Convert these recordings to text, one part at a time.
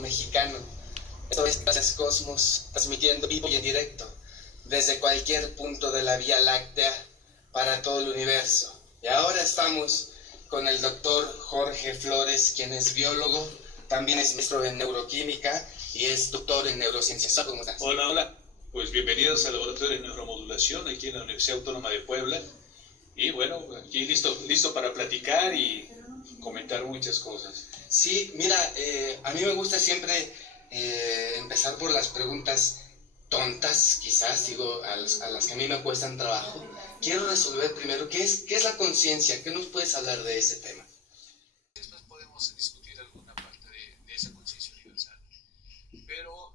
mexicano. Esto es Gracias Cosmos, transmitiendo vivo y en directo desde cualquier punto de la Vía Láctea para todo el universo. Y ahora estamos con el doctor Jorge Flores, quien es biólogo, también es maestro en neuroquímica y es doctor en neurociencias. ¿Cómo estás? Hola, hola. Pues bienvenidos al Laboratorio de Neuromodulación aquí en la Universidad Autónoma de Puebla. Y bueno, aquí listo para platicar y comentar muchas cosas. Sí, mira, a mí me gusta siempre empezar por las preguntas tontas, quizás, digo, a las que a mí me cuestan trabajo. Quiero resolver primero, ¿qué es la conciencia? ¿Qué nos puedes hablar de ese tema? Después podemos discutir alguna parte de esa conciencia universal. Pero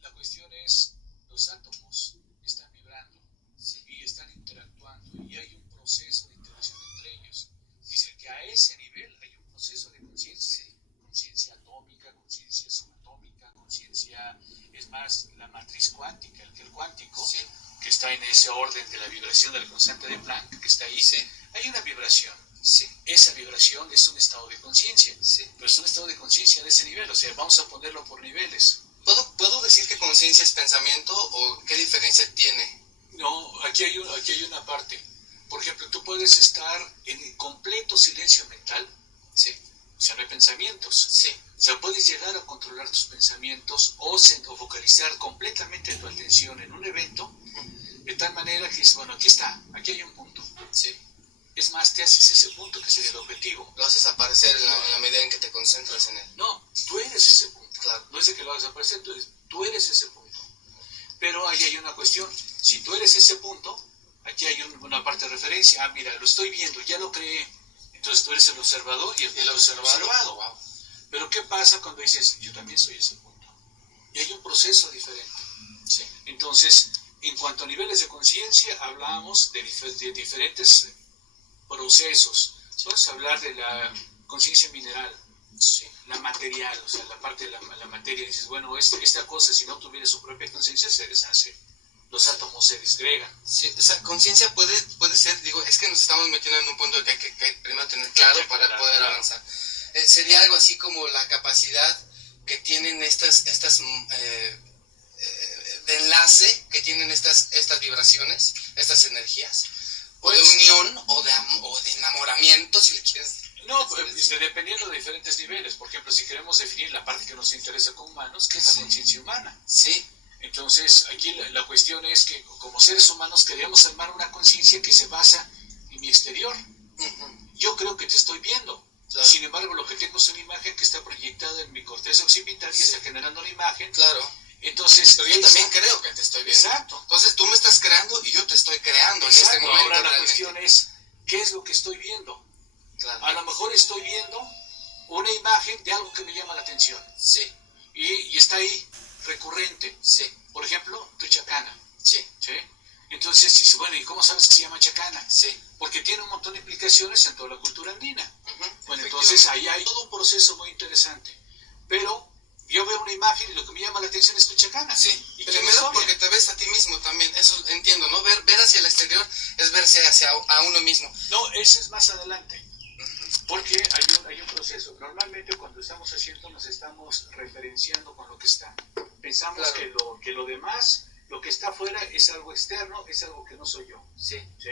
la cuestión es, los átomos están vibrando, ¿sí? Y están interactuando y hay un proceso de interacción entre ellos. Dice que a ese nivel hay un proceso de conciencia, conciencia atómica, conciencia subatómica, conciencia, es más, la matriz cuántica, el cuántico, sí, que está en ese orden de la vibración de la constante de Planck, que está ahí, sí, hay una vibración. Sí. Esa vibración es un estado de conciencia, sí, pero es un estado de conciencia de ese nivel, o sea, vamos a ponerlo por niveles. ¿Puedo decir que conciencia es pensamiento o qué diferencia tiene? No, aquí hay una parte. Por ejemplo, tú puedes estar en completo silencio mental, sí, o sea, no hay pensamientos, sí, o sea, puedes llegar a controlar tus pensamientos o focalizar completamente tu atención en un evento, de tal manera que dices, bueno, aquí hay un punto, sí. Es más, te haces ese punto que sería el objetivo. Lo haces aparecer en la medida en que te concentras en él. No, tú eres ese punto. Claro. No es de que lo hagas aparecer, tú eres ese punto. Pero ahí hay una cuestión. Si tú eres ese punto, aquí hay una parte de referencia. Ah, mira, lo estoy viendo, ya lo creé. Entonces tú eres el observador y el observado. Wow. Pero ¿qué pasa cuando dices, yo también soy ese punto? Y hay un proceso diferente. Sí. Entonces, en cuanto a niveles de conciencia, hablamos de diferentes procesos. Vamos a hablar de la conciencia mineral, sí, la material, o sea, la parte de la materia. Dices, bueno, esta cosa, si no tuviera su propia conciencia, se deshace. Los átomos se disgregan. Sí, o sea, conciencia puede ser, digo, es que nos estamos metiendo en un punto que hay que primero tener claro para poder avanzar. Sería algo así como la capacidad que tienen estas de enlace, que tienen estas vibraciones, estas energías, o de unión, o de enamoramiento, si le quieres. No, pues, dependiendo de diferentes niveles. Por ejemplo, si queremos definir la parte que nos interesa como humanos, que es la conciencia humana. Sí. Entonces, aquí la cuestión es que como seres humanos queremos armar una conciencia que se basa en mi exterior. Uh-huh. Yo creo que te estoy viendo. Claro. Sin embargo, lo que tengo es una imagen que está proyectada en mi corteza occipital y está generando una imagen. Claro. Entonces, pero yo también creo que te estoy viendo. Exacto. Entonces tú me estás creando y yo te estoy creando. Exacto. En este momento. Ahora la cuestión es, ¿qué es lo que estoy viendo? Claro. A lo mejor estoy viendo una imagen de algo que me llama la atención. Sí. Y está ahí, recurrente. Sí. Por ejemplo, tu chacana. Sí. ¿Sí? Entonces dices, bueno, ¿y cómo sabes que se llama chacana? Sí. Porque tiene un montón de implicaciones en toda la cultura andina. Uh-huh. Bueno, entonces ahí hay todo un proceso muy interesante. Pero yo veo una imagen y lo que me llama la atención es tu chacana. Sí, ¿Y primero porque te ves a ti mismo también, eso entiendo, ¿no? Ver hacia el exterior es verse hacia a uno mismo. No, ese es más adelante. Porque hay un proceso. Normalmente cuando estamos haciendo nos estamos referenciando con lo que está. Pensamos, claro, que lo demás, lo que está afuera es algo externo, es algo que no soy yo. Sí. ¿Sí?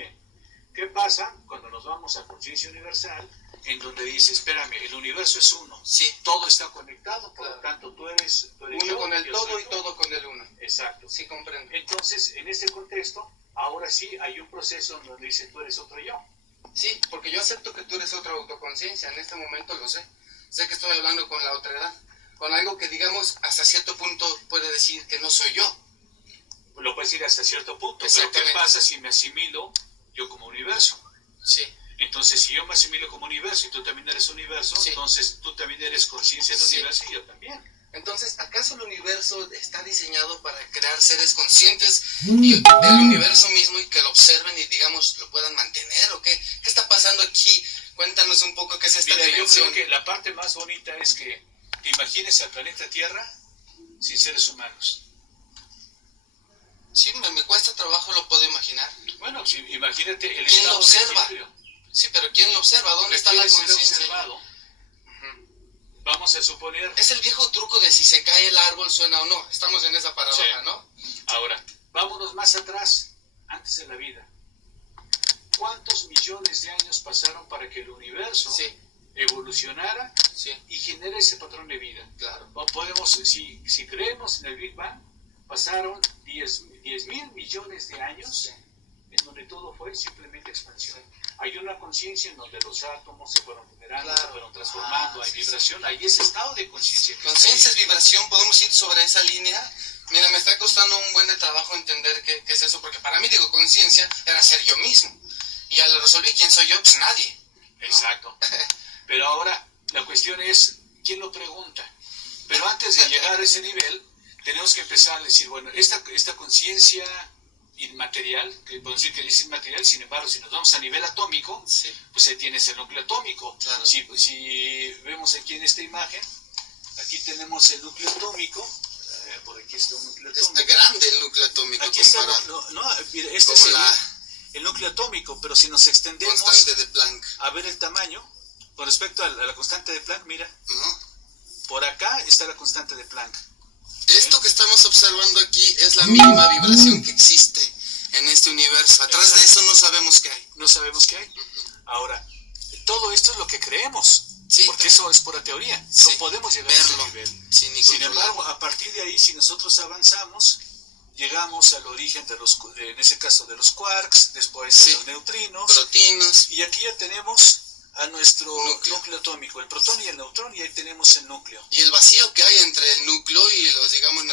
¿Qué pasa cuando nos vamos a conciencia universal? En donde dice, espérame, el universo es uno. Sí. Todo está conectado, por claro, lo tanto tú eres uno yo, con el todo y todo con el uno. Exacto. Sí, comprendo. Entonces, en ese contexto, ahora sí hay un proceso en donde dice, tú eres otro yo. Sí, porque yo acepto que tú eres otra autoconciencia, en este momento lo sé. Sé que estoy hablando con la otra edad, con algo que digamos hasta cierto punto puede decir que no soy yo. Lo puedes decir hasta cierto punto, pero ¿qué pasa si me asimilo yo como universo? Sí. Entonces, si yo me asimilo como universo y tú también eres universo, sí, entonces tú también eres conciencia del universo y yo también. Entonces, ¿acaso el universo está diseñado para crear seres conscientes del universo mismo y que lo observen y, digamos, lo puedan mantener? ¿O qué está pasando aquí? Cuéntanos un poco qué es esta dimensión. Yo creo que la parte más bonita es que te imagines al planeta Tierra sin seres humanos. Sí, me cuesta trabajo, lo puedo imaginar. Bueno, sí, imagínate el ¿quién estado lo observa? de equilibrio. Sí, pero ¿quién lo observa? ¿Dónde está la conciencia? Observado. vamos a suponer... Es el viejo truco de si se cae el árbol suena o no. Estamos en esa paradoja, Sí. ¿no? Ahora, vámonos más atrás, antes de la vida. ¿Cuántos millones de años pasaron para que el universo Sí, evolucionara sí, y genere ese patrón de vida? claro. O podemos, si creemos en el Big Bang, pasaron 10.000 millones de años Sí. en donde todo fue simplemente expansión. Hay una conciencia en donde los átomos se fueron generando, Claro. se fueron transformando, hay Sí, vibración, hay ese estado de conciencia. Conciencia es vibración, podemos ir sobre esa línea. Mira, me está costando un buen de trabajo entender qué es eso, porque para mí, digo, conciencia era ser yo mismo. Y ya lo resolví, ¿quién soy yo? Pues nadie. Exacto. Pero ahora la cuestión es, ¿quién lo pregunta? Pero antes de llegar a ese nivel, tenemos que empezar a decir, bueno, esta conciencia inmaterial, que podemos decir que es inmaterial, sin embargo, si nos vamos a nivel atómico, Sí. pues ahí tienes el núcleo atómico. Claro. Si vemos aquí en esta imagen, aquí tenemos el núcleo atómico, por aquí está un núcleo atómico. Está grande el núcleo atómico Aquí está, comparado. mira, este Como sería el núcleo atómico, pero si nos extendemos constante de Planck, a ver el tamaño, con respecto a la constante de Planck, mira, ¿no? por acá está la constante de Planck. Esto que estamos observando aquí es la mínima vibración que existe en este universo. Atrás de eso no sabemos qué hay. No sabemos qué hay. Ahora, todo esto es lo que creemos, Sí, porque eso es pura teoría. Sí. No podemos llegar Verlo. a ese nivel. Sí, ni Sin controlarlo. embargo, a partir de ahí, si nosotros avanzamos, llegamos al origen de los, en ese caso, de los quarks, después Sí. de los neutrinos, Proteínas. y aquí ya tenemos a nuestro Núcleo. núcleo atómico, el protón y el neutrón, y ahí tenemos el núcleo. Y el vacío que hay entre el núcleo y los, digamos,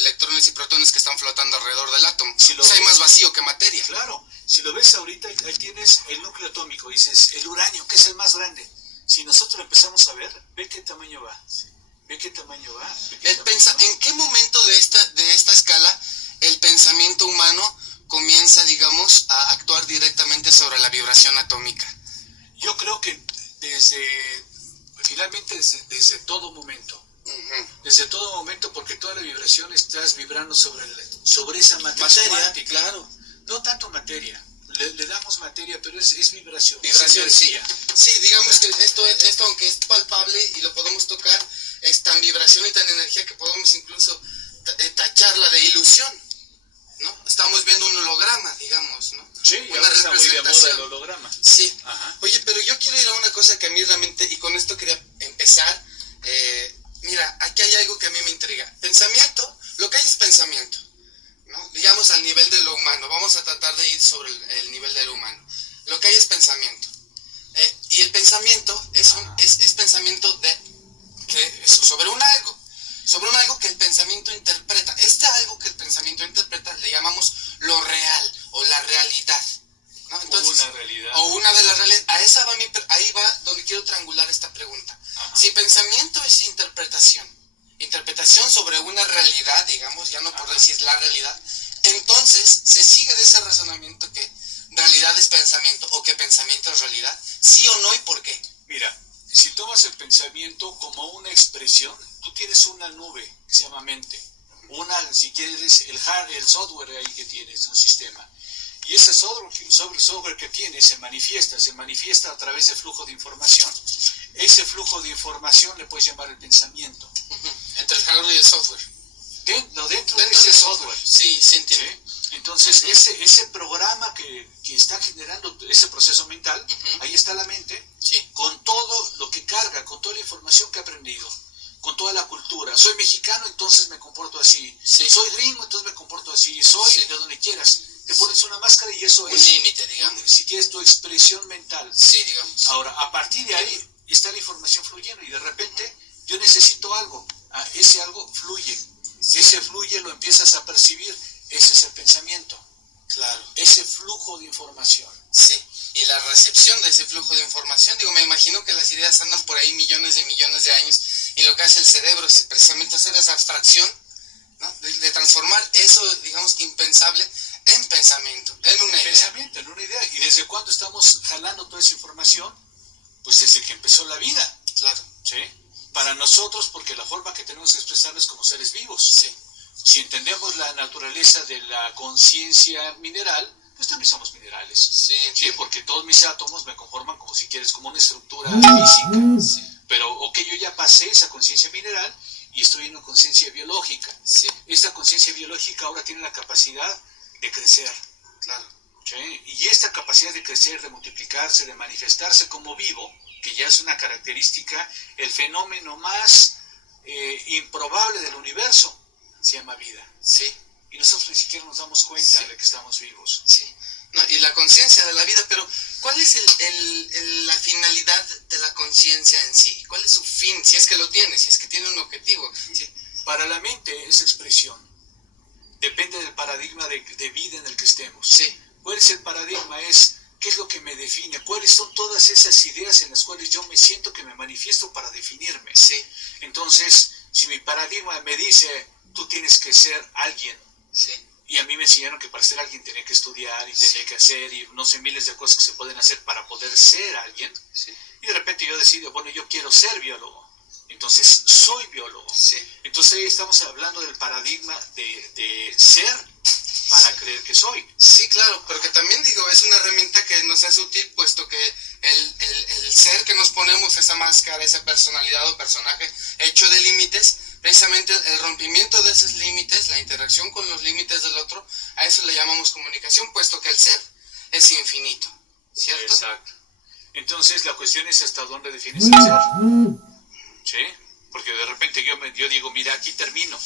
electrones y protones que están flotando alrededor del átomo. Si lo O sea, hay ves- más vacío que materia. Claro, si lo ves ahorita, ahí tienes el núcleo atómico, dices, el uranio, que es el más grande. Si nosotros lo empezamos a ver, ve qué tamaño va. Ve qué tamaño va. Ve qué tamaño va. ¿En qué momento de esta escala el pensamiento humano comienza, digamos, a actuar directamente sobre la vibración atómica? Yo creo que finalmente desde todo momento. Ujú. Desde todo momento, porque toda la vibración estás vibrando sobre esa materia. Materia, cuántica. claro. No tanto materia. Le damos materia, pero es vibración. Vibración, es sí. energía. Sí, digamos que esto, aunque es palpable y lo podemos tocar, es tan vibración y tan energía que podemos incluso tacharla de ilusión, ¿no? Estamos viendo un holograma, digamos, ¿no? Sí, y ahora está muy de moda el holograma. Sí. Ajá. Oye, pero yo quiero ir a una cosa que a mí realmente, y con esto quería empezar, mira, aquí hay algo que a mí me intriga. Pensamiento, lo que hay es pensamiento, ¿no? Digamos al nivel de lo humano, vamos a tratar de ir sobre el nivel de lo humano. Lo que hay es pensamiento. Y el pensamiento es pensamiento sobre un algo que el pensamiento interpreta. Algo que el pensamiento interpreta le llamamos lo real o la realidad, ¿no? Entonces, Una realidad. o una de las realidades. Ahí va donde quiero triangular esta pregunta. Ajá. Si pensamiento es interpretación sobre una realidad, digamos, ya no por decir la realidad, entonces se sigue de ese razonamiento que realidad es pensamiento o que pensamiento es realidad, sí o no y por qué. Mira, si tomas el pensamiento como una expresión, tú tienes una nube que se llama mente. Si quieres, el software ahí que tienes, un sistema. Y ese software que tienes se manifiesta a través de flujo de información. Ese flujo de información le puedes llamar el pensamiento. Entre el hardware y el software. Dentro de Dentro ese del software. Sí, entiendo. ¿Sí? Entonces, ese programa que está generando ese proceso mental, Ujú. ahí está la mente, Sí. con todo lo que carga, con toda la información que ha aprendido, con toda la cultura. Soy mexicano, entonces me comporto así. Sí. Soy gringo, entonces me comporto así. Soy Sí. de donde quieras. Te pones una máscara y eso Un es, límite, digamos. si quieres, tu expresión mental. Sí, digamos. Ahora, a partir de ahí está la información fluyendo y de repente yo necesito algo. Ese algo fluye. Ese fluye, lo empiezas a percibir. Ese es el pensamiento. Claro. Ese flujo de información. Sí. Y la recepción de ese flujo de información, digo, me imagino que las ideas andan por ahí millones de años y lo que hace el cerebro es precisamente hacer esa abstracción, ¿no? De transformar eso, digamos, impensable en pensamiento, en una idea. Pensamiento, en una idea. ¿Y desde cuándo estamos jalando toda esa información? Pues desde que empezó la vida. Claro. ¿Sí? Para nosotros, porque la forma que tenemos que expresarnos como seres vivos. Sí. Si entendemos la naturaleza de la conciencia mineral, pues también somos minerales. Sí, ¿Sí? Porque todos mis átomos me conforman como si quieres, como una estructura física. Sí. Pero, ok, yo ya pasé esa conciencia mineral y estoy en una conciencia biológica. Sí. Esta conciencia biológica ahora tiene la capacidad de crecer. Claro. ¿Sí? Y esta capacidad de crecer, de multiplicarse, de manifestarse como vivo, que ya es una característica, el fenómeno más improbable del universo, se llama vida. Sí. Y nosotros ni siquiera nos damos cuenta Sí. de que estamos vivos. Sí. No, y la conciencia de la vida, pero ¿cuál es la finalidad de la conciencia en sí? ¿Cuál es su fin? Si es que lo tiene, si es que tiene un objetivo. Sí. Para la mente es expresión. Depende del paradigma de vida en el que estemos. Sí. ¿Cuál es el paradigma? Es qué es lo que me define, cuáles son todas esas ideas en las cuales yo me siento que me manifiesto para definirme. Sí. Entonces, si mi paradigma me dice, tú tienes que ser alguien, Sí. y a mí me enseñaron que para ser alguien tenía que estudiar y tenía que hacer, y no sé, miles de cosas que se pueden hacer para poder ser alguien, Sí. y de repente yo decido, bueno, yo quiero ser biólogo, entonces soy biólogo. Sí. Entonces ahí estamos hablando del paradigma de ser para creer que soy. Sí, claro, pero que también digo, es una herramienta que nos es útil, puesto que el ser que nos ponemos, esa máscara, esa personalidad o personaje hecho de límites, precisamente el rompimiento de esos límites, la interacción con los límites del otro, a eso le llamamos comunicación, puesto que el ser es infinito, ¿cierto? Exacto. Entonces la cuestión es hasta dónde defines el ser. ¿Sí? Porque de repente yo digo, mira, aquí termino.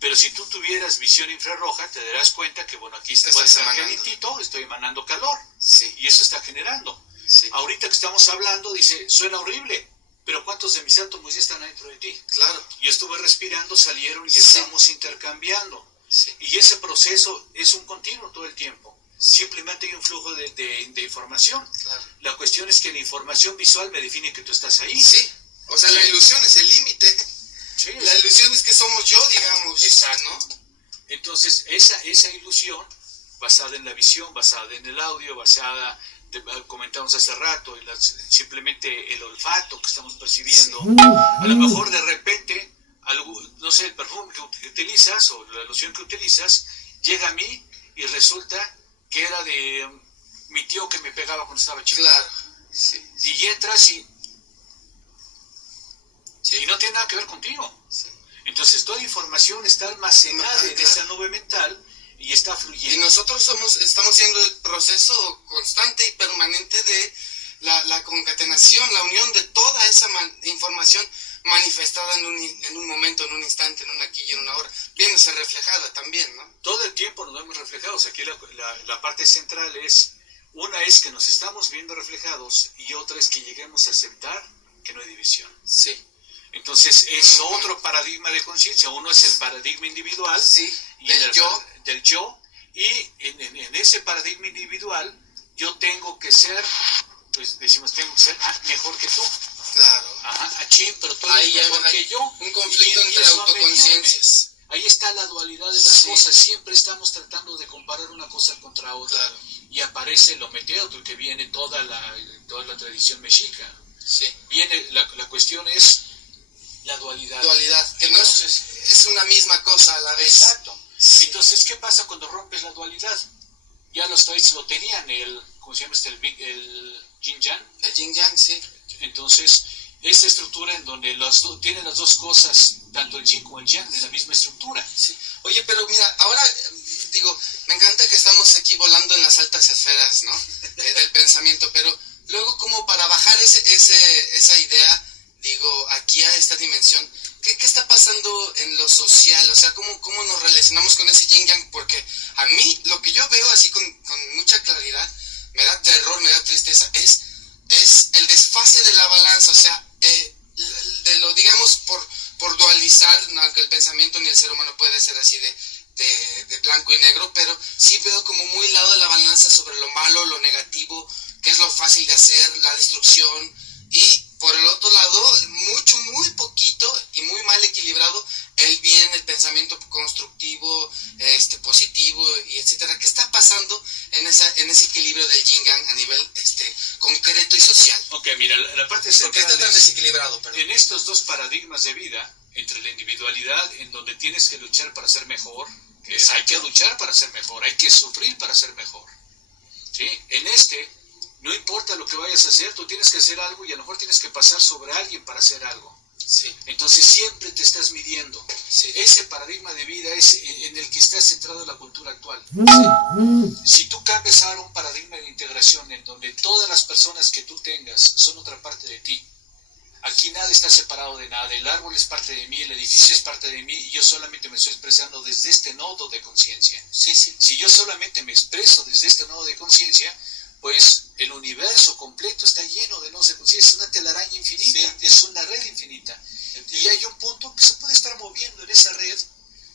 Pero si tú tuvieras visión infrarroja, te darás cuenta que, bueno, aquí puede estar calientito, estoy emanando calor. Sí. Y eso está generando. Sí. Ahorita que estamos hablando, dice, suena horrible, pero ¿cuántos de mis átomos ya están dentro de ti? Claro. Yo estuve respirando, salieron y Sí. estamos intercambiando. Sí. Y ese proceso es un continuo todo el tiempo. Simplemente hay un flujo de información. Claro. La cuestión es que la información visual me define que tú estás ahí. Sí. O sea, la ilusión es el límite. Sí. La ilusión es que somos yo, digamos. Exacto. ¿No? Entonces, esa ilusión, basada en la visión, basada en el audio, basada, comentamos hace rato, en simplemente el olfato que estamos percibiendo, a lo mejor de repente, no sé, el perfume que utilizas o la loción que utilizas, llega a mí y resulta que era de mi tío que me pegaba cuando estaba chico. Claro. Sí. Y entras y Sí. no tiene nada que ver contigo. Sí. Entonces toda información está almacenada en claro. esa nube mental y está Y fluyendo. nosotros estamos siendo el proceso constante y permanente de la concatenación, la unión de toda esa información manifestada en un momento, en un instante, en un aquí y en una hora, viéndose reflejada también, ¿no? Todo el tiempo nos vemos reflejados. Aquí la parte central es, una es que nos estamos viendo reflejados y otra es que lleguemos a aceptar que no hay división. Sí. Entonces es otro paradigma de conciencia. Uno es el paradigma individual, Sí, y del yo. Y en ese paradigma individual yo tengo que ser, pues decimos, tengo que ser mejor que tú. Claro. Ajá, achín, pero tú Ahí eres mejor hay que yo. un conflicto Y entre empiezo a autoconciencias. medirme. Ahí está la dualidad de las Sí. cosas. Siempre estamos tratando de comparar una cosa contra otra. Claro. Y aparece lo meteotl, que viene toda la tradición mexica. Sí. Viene, la cuestión es la dualidad. Dualidad, que Entonces, no es una misma cosa a la vez. exacto. Sí. Entonces, ¿qué pasa cuando rompes la dualidad? Ya los stoics lo tenían, ¿cómo se llama el yin yang? El yin yang, sí. Entonces, esta estructura en donde tienen las dos cosas, tanto el yin como el yang, en la misma estructura. Sí. Oye, pero mira, ahora digo, me encanta que estamos aquí volando en las altas esferas, ¿no? Del pensamiento, pero luego como para bajar esa idea, digo, aquí a esta dimensión, ¿qué está pasando en lo social? O sea, ¿cómo nos relacionamos con ese yin yang? Porque a mí lo que yo veo así con mucha claridad, me da terror, me da tristeza, es el desfase de la balanza, o sea, de lo digamos por dualizar, no, aunque el pensamiento ni el ser humano puede ser así de blanco y negro, pero sí veo como muy lado de la balanza sobre lo malo, lo negativo, que es lo fácil de hacer, la destrucción, y por el otro lado, muy poquito y muy mal equilibrado el bien, el pensamiento constructivo, positivo y etcétera. ¿Qué está pasando en ese equilibrio del yin yang a nivel concreto y social? Ok, mira, la parte ¿Por qué central está tan desequilibrado? Perdón. en estos dos paradigmas de vida, entre la individualidad, en donde tienes que luchar para ser mejor, que hay que luchar para ser mejor, hay que sufrir para ser mejor. ¿Sí? En No importa lo que vayas a hacer, tú tienes que hacer algo y a lo mejor tienes que pasar sobre alguien para hacer algo. Sí. Entonces siempre te estás midiendo. Sí. Ese paradigma de vida es en el que está centrado la cultura actual. Sí. Si tú cambias ahora un paradigma de integración en donde todas las personas que tú tengas son otra parte de ti, aquí nada está separado de nada, el árbol es parte de mí, el edificio es parte de mí y yo solamente me estoy expresando desde este nodo de conciencia. Sí, sí. Si yo solamente me expreso desde este nodo de conciencia, pues el universo completo está lleno de nodos de conciencia, es una telaraña infinita, Sí, es una red infinita. Entiendo. Y hay un punto que se puede estar moviendo en esa red,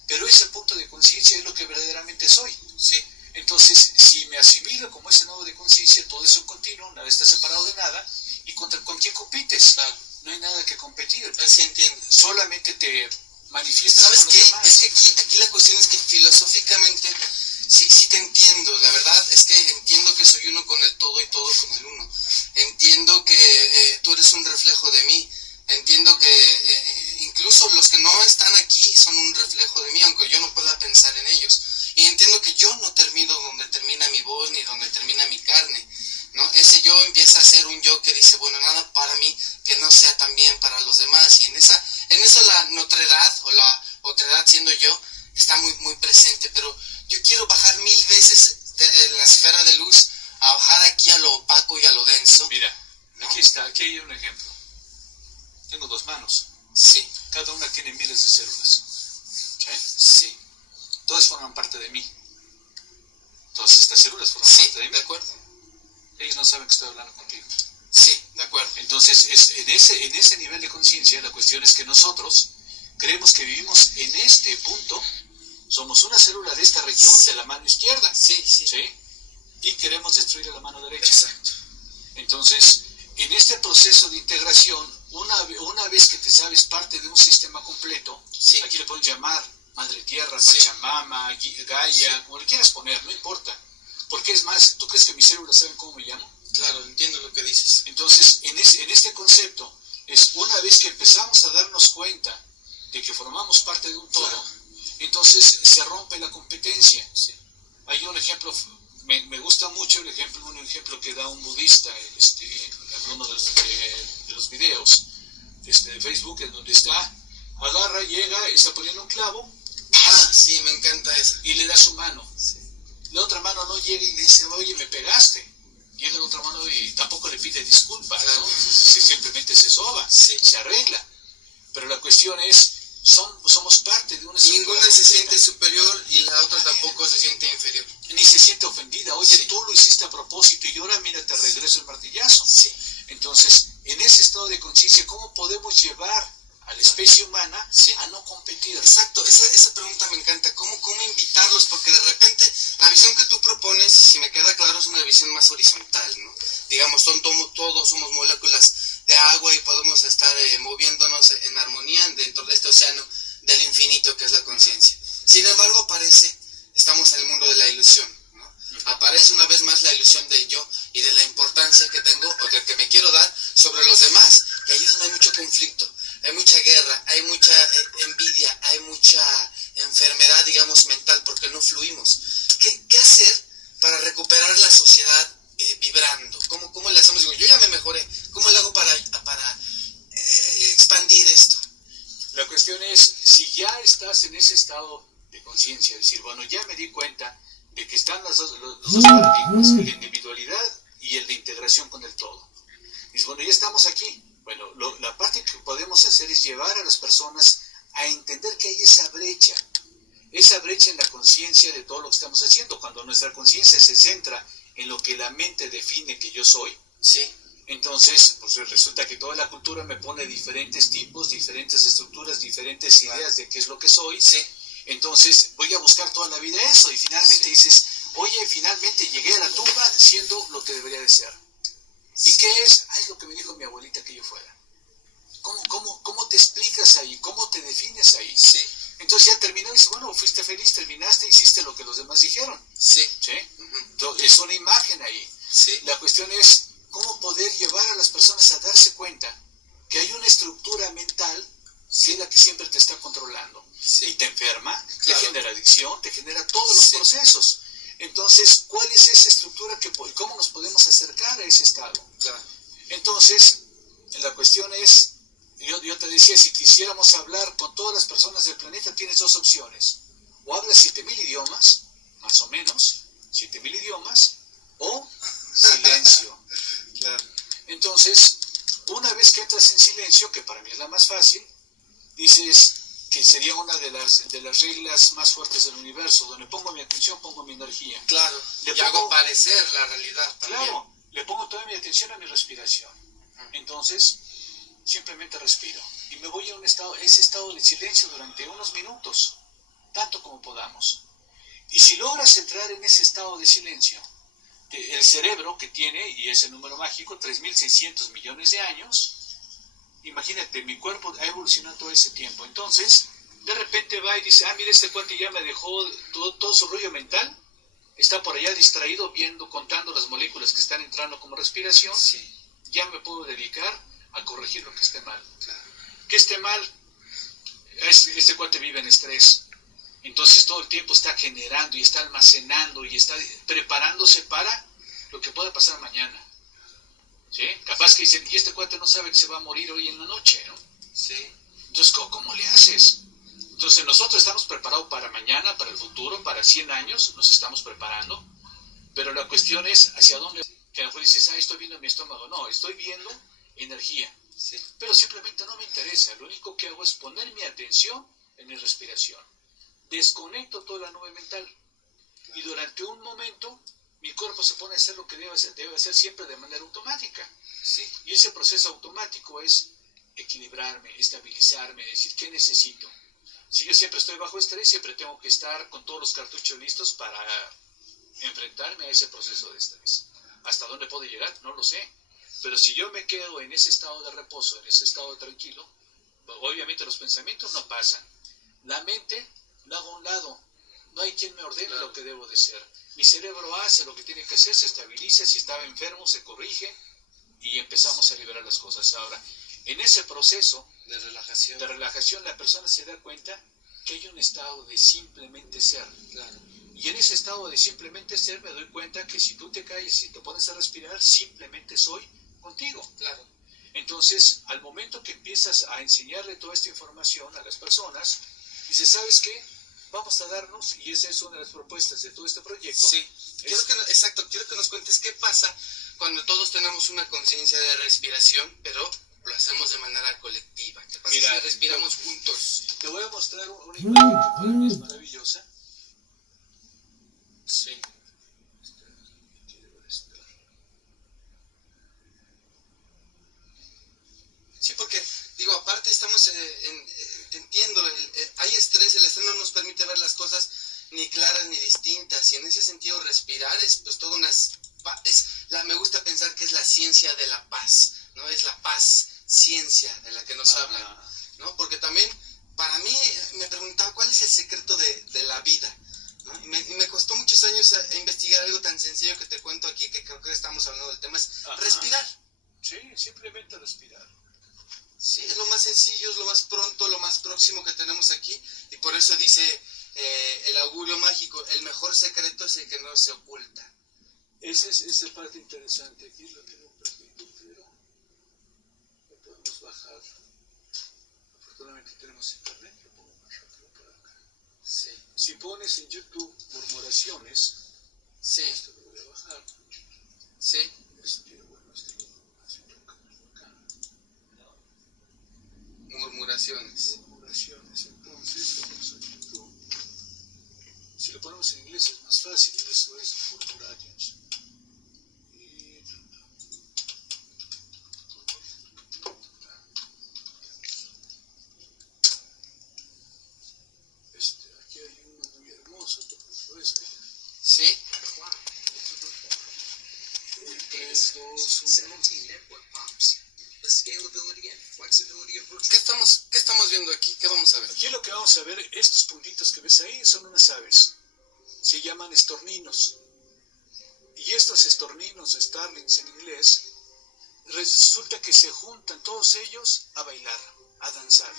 pero ese punto de conciencia es lo que verdaderamente soy. Sí. Entonces, si me asimilo como ese nodo de conciencia, todo es un continuo, nada está separado de nada, ¿y con quién compites? Claro. No hay nada que competir. Así entiendo. Solamente te manifiestas. ¿Sabes con los qué? demás. Es que aquí la cuestión es que filosóficamente sí te entiendo. La verdad es que entiendo que soy uno con el todo y todo con el uno. Entiendo que tú eres un reflejo de mí. Entiendo que incluso los que no están aquí son un reflejo de mí, aunque yo no pueda pensar en ellos. Y entiendo que yo no termino donde termina mi voz ni donde termina mi carne, ¿no? Ese yo empieza a ser un yo que dice, bueno, nada para mí que no sea también para los demás. Y en eso la notredad o la otredad siendo yo está muy, muy presente. Pero yo quiero bajar 1000 veces de la esfera de luz a bajar aquí a lo opaco y a lo denso. Mira, ¿no? aquí hay un ejemplo. Tengo 2 manos. Sí. Cada una tiene miles de células. Sí. Todas forman parte de mí. Todas estas células forman Sí, parte de mí. de acuerdo. Ellos no saben que estoy hablando contigo. Sí, de acuerdo. Entonces, en ese nivel de conciencia, la cuestión es que nosotros creemos que vivimos en este punto, somos una célula de esta región de la mano izquierda. Sí, sí. ¿Sí? Y queremos destruir a la mano derecha. Exacto. Entonces, en este proceso de integración, una vez que te sabes parte de un sistema completo, Sí. aquí le pueden llamar Madre Tierra, Sí. Pachamama, Gaia, Sí. como le quieras poner, no importa. Porque es más, ¿tú crees que mis células saben cómo me llamo? Claro, entiendo lo que dices. Entonces, en este concepto, es una vez que empezamos a darnos cuenta de que formamos parte de un todo, Claro. entonces se rompe la competencia. Sí. Hay un ejemplo, me gusta mucho un ejemplo que da un budista en uno de los videos de Facebook, en donde agarra, llega, está poniendo un clavo Ah, sí, me encanta eso. y le da su mano. Sí. La otra mano no llega y le dice, oye, me pegaste. Llega la otra mano y tampoco le pide disculpas, Claro. ¿no? Simplemente se soba, Sí. se arregla. Pero la cuestión es, somos parte de una estructura Ninguna se completa. siente superior y la otra tampoco se siente inferior. Ni se siente ofendida. Oye, Sí. tú lo hiciste a propósito y ahora mira, te regreso el martillazo. Sí. Entonces, en ese estado de conciencia, ¿cómo podemos llevar a la especie humana Sí. a no competir? Exacto, esa pregunta me encanta. ¿Cómo invitarlos? Porque de repente la visión que tú propones, si me queda claro, es una visión más horizontal, ¿no? Digamos, todos somos moléculas de agua y podemos estar moviéndonos en armonía dentro de este océano del infinito que es la conciencia. Sin embargo, estamos en el mundo de la ilusión, ¿no? Aparece una vez más la ilusión del yo y de la importancia que tengo o del que me quiero dar sobre los demás. Y ahí es donde hay mucho conflicto, hay mucha guerra, hay mucha envidia, hay mucha enfermedad, digamos, mental, porque no fluimos. ¿Qué hacer para recuperar la sociedad vibrando? ¿Cómo le hacemos? Digo, yo ya me mejoré. ¿Cómo le hago para expandir esto? La cuestión es, si ya estás en ese estado de conciencia, decir, bueno, ya me di cuenta de que están los dos paradigmas, el de individualidad y el de integración con el todo. Dices, bueno, ya estamos aquí. Bueno, la parte que podemos hacer es llevar a las personas a entender que hay esa brecha en la conciencia de todo lo que estamos haciendo. Cuando nuestra conciencia se centra en lo que la mente define que yo soy, Sí. entonces pues resulta que toda la cultura me pone diferentes tipos, diferentes estructuras, diferentes ideas de qué es lo que soy. Sí. Entonces voy a buscar toda la vida eso y finalmente Sí. dices, oye, finalmente llegué a la tumba siendo lo que debería de ser. ¿Y qué es? Ah, es lo que me dijo mi abuelita que yo fuera. ¿Cómo te explicas ahí? ¿Cómo te defines ahí? Sí. Entonces ya terminó y dice, bueno, fuiste feliz, terminaste, hiciste lo que los demás dijeron. Sí. ¿Sí? Ujú. Entonces, es una imagen ahí. Sí. La cuestión es cómo poder llevar a las personas a darse cuenta que hay una estructura mental que es la que siempre te está controlando. Sí. Y te enferma, Claro. te genera adicción, te genera todos los Sí. procesos. Entonces, ¿cuál es esa estructura? ¿Cómo nos podemos acercar a esa Entonces, la cuestión es, yo te decía, si quisiéramos hablar con todas las personas del planeta, tienes dos opciones. O hablas 7,000 idiomas, más o menos, 7,000 idiomas, o silencio. Claro. Entonces, una vez que entras en silencio, que para mí es la más fácil, dices que sería una de las reglas más fuertes del universo, donde pongo mi atención, pongo mi energía. Claro, y hago parecer la realidad también. Claro, le pongo toda mi atención a mi respiración. Entonces, simplemente respiro. Y me voy a ese estado de silencio durante unos minutos, tanto como podamos. Y si logras entrar en ese estado de silencio, el cerebro que tiene, y ese número mágico, 3.600 millones de años, imagínate, mi cuerpo ha evolucionado todo ese tiempo. Entonces, de repente va y dice, mira, este cuate ya me dejó todo su rollo mental, está por allá distraído viendo, contando las moléculas que están entrando como respiración, sí. Ya me puedo dedicar a corregir lo que esté mal. Claro. ¿Qué esté mal? Este cuate vive en estrés. Entonces todo el tiempo está generando y está almacenando y está preparándose para lo que pueda pasar mañana. ¿Sí? Capaz que dicen, y este cuate no sabe que se va a morir hoy en la noche, ¿no? Sí. Entonces, ¿cómo le haces? Entonces nosotros estamos preparados para mañana, para el futuro, para 100 años, nos estamos preparando, pero la cuestión es hacia dónde, que a lo mejor dices, estoy viendo mi estómago. No, estoy viendo energía. Sí. Pero simplemente no me interesa. Lo único que hago es poner mi atención en mi respiración. Desconecto toda la nube mental. Y durante un momento, mi cuerpo se pone a hacer lo que debe hacer siempre de manera automática. Sí. Y ese proceso automático es equilibrarme, estabilizarme, decir, ¿qué necesito? Si yo siempre estoy bajo estrés, siempre tengo que estar con todos los cartuchos listos para enfrentarme a ese proceso de estrés. ¿Hasta dónde puedo llegar? No lo sé. Pero si yo me quedo en ese estado de reposo, en ese estado tranquilo, obviamente los pensamientos no pasan. La mente la hago a un lado. No hay quien me ordene lo que debo de ser. Mi cerebro hace lo que tiene que hacer, se estabiliza, si estaba enfermo se corrige y empezamos a liberar las cosas. Ahora, en ese proceso de relajación, la persona se da cuenta que hay un estado de simplemente ser. Claro. Y en ese estado de simplemente ser me doy cuenta que si tú te calles y te pones a respirar, simplemente soy contigo. Claro. Entonces, al momento que empiezas a enseñarle toda esta información a las personas, dices, ¿sabes qué? Vamos a darnos, y esa es una de las propuestas de todo este proyecto. Sí, quiero que nos cuentes qué pasa cuando todos tenemos una conciencia de respiración, pero lo hacemos de manera colectiva. ¿Qué pasa si respiramos juntos? Te voy a mostrar una imagen que para mí es maravillosa. Sí. Sí, porque, digo, aparte estamos, te entiendo, hay estrés, el estrés no nos permite ver las cosas ni claras ni distintas, y en ese sentido respirar es pues toda me gusta pensar que es la ciencia de la paz, ¿no? Es la paz, ciencia de la que nos hablan, ¿no? Porque también, para mí, me preguntaba cuál es el secreto de la vida, ¿no? Y me costó muchos años investigar algo tan sencillo que te cuento aquí, que creo que estamos hablando del tema, es respirar. Sí, simplemente respirar. Sí, es lo más sencillo, es lo más pronto, lo más próximo que tenemos aquí, y por eso dice el augurio mágico, el mejor secreto es el que no se oculta. Esa es esa parte interesante, aquí lo tengo perdido, pero lo podemos bajar. Afortunadamente tenemos internet, lo pongo más rápido por acá. Sí. Si pones en YouTube murmuraciones, sí. Esto lo voy a bajar. Sí. Murmuraciones. Entonces vamos a YouTube. Si lo ponemos en inglés es más fácil, y eso es murmurations. Aquí hay uno muy hermoso, por ejemplo este. Sí. 3, 2, 1. ¿Qué estamos viendo aquí? ¿Qué vamos a ver? Aquí lo que vamos a ver, estos puntitos que ves ahí son unas aves. Se llaman estorninos. Y estos estorninos, starlings en inglés, resulta que se juntan todos ellos a bailar, a danzar.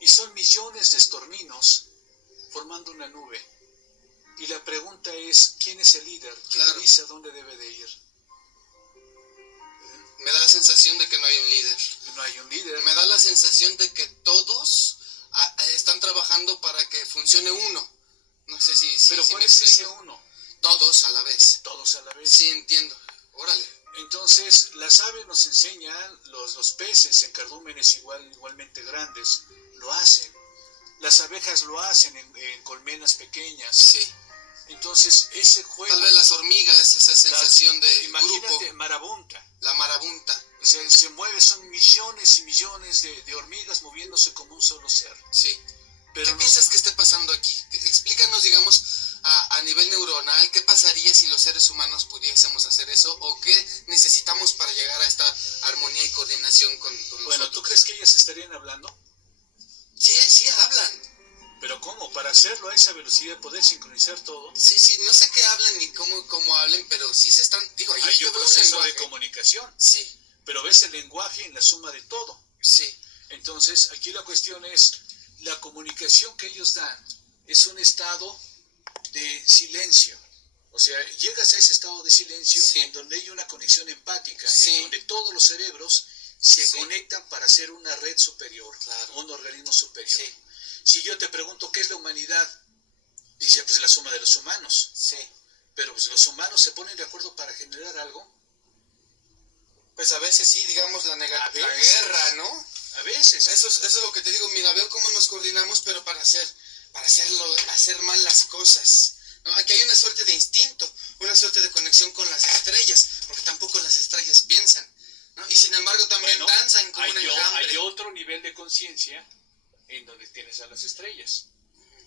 Y son millones de estorninos formando una nube. Y la pregunta es, ¿quién es el líder? ¿Quién le dice a dónde debe de ir? Me da la sensación sensación de que no hay un líder. No hay un líder. Me da la sensación de que todos están trabajando para que funcione uno. No sé si pero si ¿cuál me es ese explico. uno? Todos a la vez. Todos a la vez. Sí, entiendo. Órale. Entonces, las aves nos enseñan, los peces en cardúmenes igualmente grandes, lo hacen. Las abejas lo hacen en colmenas pequeñas. Sí. Entonces, ese juego... Tal vez las hormigas, esa sensación de imagínate, grupo. marabunta. La marabunta. Se mueve, son millones y millones de hormigas moviéndose como un solo ser. Sí. Pero ¿Qué piensas que esté pasando aquí? Explícanos, digamos, a nivel neuronal, ¿qué pasaría si los seres humanos pudiésemos hacer eso? ¿O qué necesitamos para llegar a esta armonía y coordinación con bueno, nosotros? ¿tú crees que ellas estarían hablando? Sí hablan. ¿Pero cómo? Para hacerlo a esa velocidad, poder sincronizar todo. Sí, no sé qué hablan ni cómo hablen, pero sí se están... Digo, ahí hay yo un veo proceso de lenguaje. comunicación. Sí. Pero ves el lenguaje en la suma de todo. Sí. Entonces, aquí la cuestión es, la comunicación que ellos dan es un estado de silencio. O sea, llegas a ese estado de silencio Sí. en donde hay una conexión empática, Sí. en donde todos los cerebros se Sí. conectan para hacer una red superior, Claro. un organismo superior. Sí. Si yo te pregunto qué es la humanidad, dice, pues la suma de los humanos. Sí. Pero pues los humanos se ponen de acuerdo para generar algo. Pues a veces sí, digamos, la A veces. guerra, ¿no? A veces. Eso es lo que te digo. Mira, veo cómo nos coordinamos, pero para hacer mal las cosas. ¿No? Aquí hay una suerte de instinto, una suerte de conexión con las estrellas, porque tampoco las estrellas piensan, ¿no? Y sin embargo también Bueno, danzan como un enjambre. hay otro nivel de conciencia en donde tienes a las estrellas.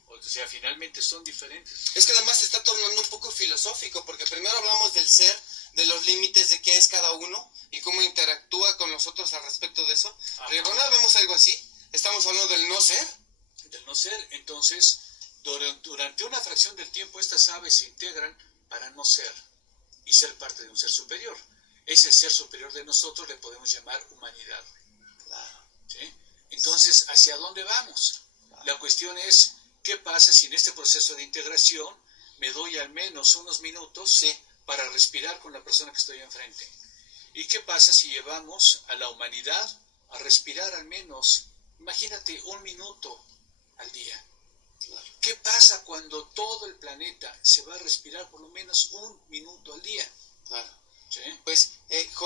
O sea, finalmente son diferentes. Es que además se está tornando un poco filosófico, porque primero hablamos del ser, de los límites de qué es cada uno y cómo interactúa con los otros al respecto de eso. Ajá. Pero cuando vemos algo así, estamos hablando del no ser. Del no ser. Entonces, durante una fracción del tiempo estas aves se integran para no ser y ser parte de un ser superior. Ese ser superior de nosotros le podemos llamar humanidad. Claro. ¿Sí? Entonces, ¿hacia dónde vamos? La cuestión es, ¿qué pasa si en este proceso de integración me doy al menos unos minutos Sí. para respirar con la persona que estoy enfrente? ¿Y qué pasa si llevamos a la humanidad a respirar al menos, imagínate, un minuto al día? Claro. ¿Qué pasa cuando todo el planeta se va a respirar por lo menos un minuto al día? Claro. ¿Sí? Pues,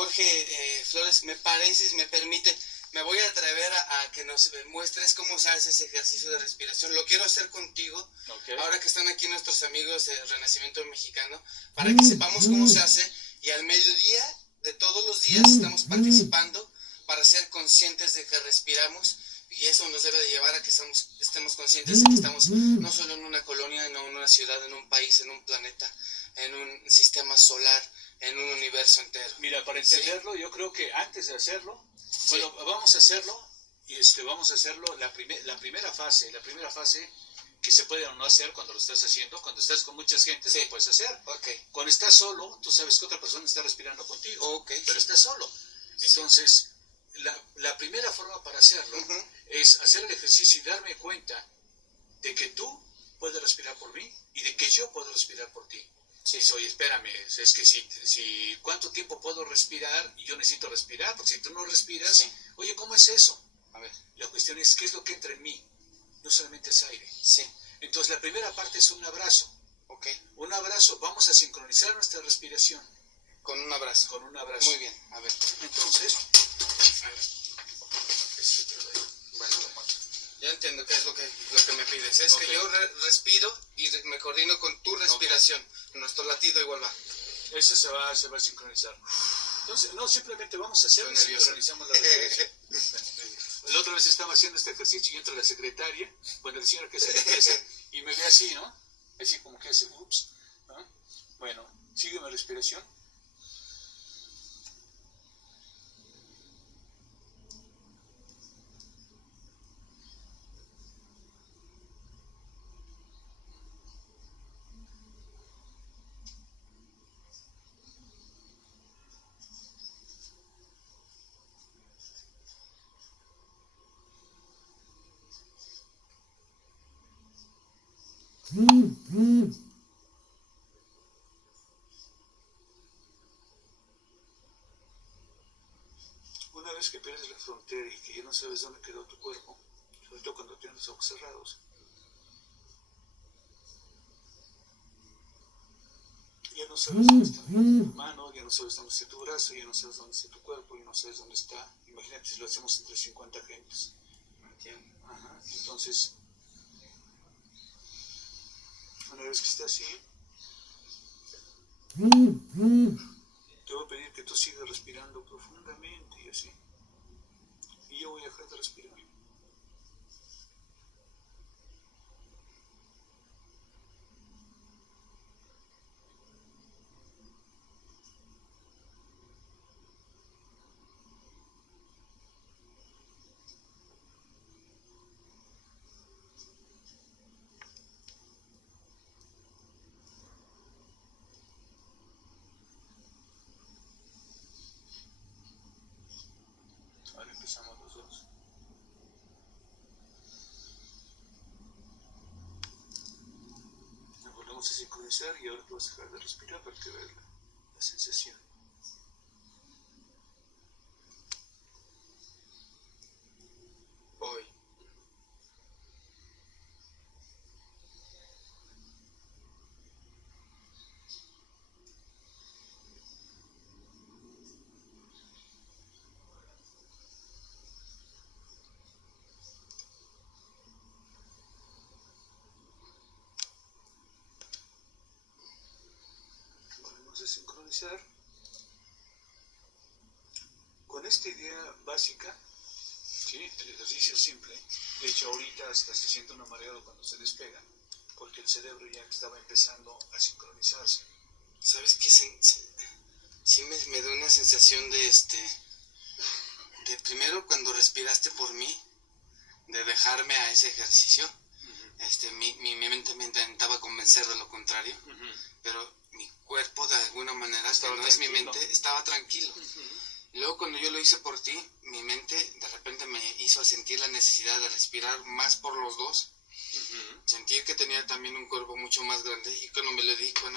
Jorge Flores, me parece, si me permite, me voy a atrever a que nos muestres cómo se hace ese ejercicio de respiración. Lo quiero hacer contigo, Okay. ahora que están aquí nuestros amigos de Renacimiento Mexicano, para que sepamos cómo se hace, y al mediodía de todos los días estamos participando para ser conscientes de que respiramos, y eso nos debe de llevar a que estemos conscientes de que estamos no solo en una colonia, no en una ciudad, en un país, en un planeta, en un sistema solar, en un universo entero. Mira, para entenderlo, yo creo que antes de hacerlo, Sí. bueno, vamos a hacerlo, y vamos a hacerlo la primera fase que se puede o no hacer cuando lo estás haciendo. Cuando estás con muchas gentes, Sí. lo puedes hacer. Ok. Cuando estás solo, tú sabes que otra persona está respirando contigo, Ok, pero sí. estás solo. Entonces, la primera forma para hacerlo Ujú. es hacer el ejercicio y darme cuenta de que tú puedes respirar por mí y de que yo puedo respirar por ti. Sí. Dice, oye, espérame, es que si ¿cuánto tiempo puedo respirar? Y yo necesito respirar, porque si tú no respiras, Sí. oye, ¿cómo es eso? A ver. La cuestión es, ¿qué es lo que entra en mí? No solamente es aire. Sí. Entonces, la primera parte es un abrazo. Ok. Un abrazo, vamos a sincronizar nuestra respiración Con un abrazo. con un abrazo. Muy bien. A ver. Entonces, Bueno. Ya entiendo qué es lo que me pides. Es Ok. que yo respiro y me coordino con tu respiración. Nuestro latido igual va. eso se va a sincronizar. Entonces, no, simplemente vamos a hacerlo y Estoy nervioso. sincronizamos la respiración. La otra vez estaba haciendo este ejercicio y entra la secretaria, bueno, el señor que se empieza, y me ve así, ¿no? Así como que hace, ups, ¿no? Bueno, sigue mi respiración. Una vez que pierdes la frontera y que ya no sabes dónde quedó tu cuerpo, sobre todo cuando tienes los ojos cerrados, ya no sabes dónde está tu mano, ya no sabes dónde está tu brazo, ya no sabes dónde está tu cuerpo, ya no sabes dónde está. Imagínate si lo hacemos entre 50 gentes. Ajá. Entonces, una vez que está así, te voy a pedir que tú sigas respirando profundamente y así. Y yo voy a dejar de respirar. Ahora empezamos los dos. Nos volvemos a sincronizar y ahora tú vas a dejar de respirar para que veas la sensación. Hoy. Volvemos a sincronizar. Con esta idea básica, ¿sí? El ejercicio simple, de hecho ahorita hasta se siente uno mareado cuando se despega, porque el cerebro ya estaba empezando a sincronizarse. ¿Sabes qué? Sí me da una sensación de primero cuando respiraste por mí, de dejarme a ese ejercicio. Mi mente me intentaba convencer de lo contrario, pero mi cuerpo de alguna manera, Estaba que no es mi tranquilo. mente, estaba tranquilo. Y luego cuando yo lo hice por ti, mi mente de repente me hizo sentir la necesidad de respirar más por los dos, sentir que tenía también un cuerpo mucho más grande. Y cuando